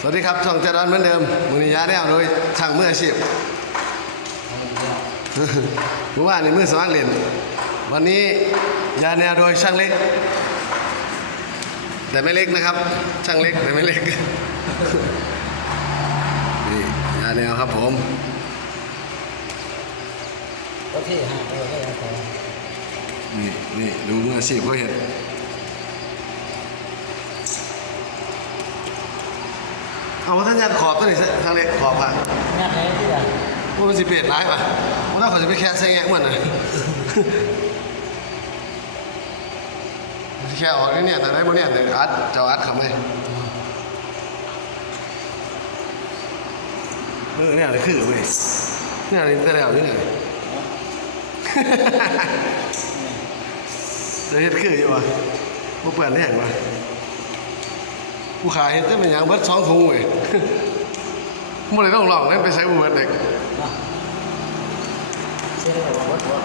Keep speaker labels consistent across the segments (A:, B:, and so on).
A: สวัสดีครับช่องเจริญเหมือนเดิมมือนิยาแนวโดยช่างมืออาชีพเมื่อวานนี้มือสมัครเล่นวันนี้ยาแนวโดยช่างเล็ก แต่ไม่เล็กนะครับ ช่างเล็กแต่ไม่เล็กนี่ยาแนวครับผม
B: ก็ที่ฮะเออก็ยังพอ
A: นี่นี่ดูมืออาชีพเขาเห็น เอาว่าท่านยัดขอบตัวนี้ช่างเล็กขอบอะ
B: งานไหนที่อะ
A: ว่ามันสิเปลี่ยนร้ายป่ะว่าถ้าเขาจะไปแค่ใส่แงะเหมือนน่ะแค่ออกเนี่ยแต่ได้บ่เนี่ยแต่อัดจ้าอัดเขาไหมเออเนี่ยเลยคือเว้ยเนี่ยนี่แต่แล้วนี่เนี่ยจะเฮ็ดคืออยู่วะบ่เปิดได้เห็นวะ ผู้ขายเฮ็ดได้เป็นหยังเบิดสองถุงเว้ยบ่ได้ต้องลองได้ไปใช้บ่เบิดเด็ก
B: เชื่อเลยว่าวัดวัด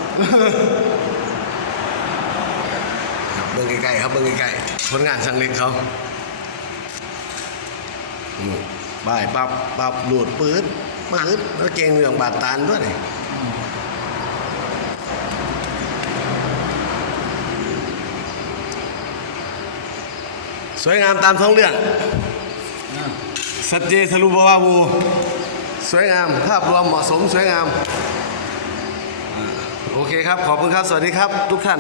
A: ครับเบิ่งใกล้ๆครับเบิ่งใกล้ๆผลงานช่างเล็กเขาบ่ายปับปับหลุดปื๊ดปื๊ดแล้วเก่งเรื่องบาดตาลด้วยนี่ สวยงามตามท้องเรื่องสัจเจทะลุบวาวูสวยงามภาพรวมเหมาะสมสวยงามอ่าโอเคครับ ขอบคุณครับ สวัสดีครับ ทุกท่าน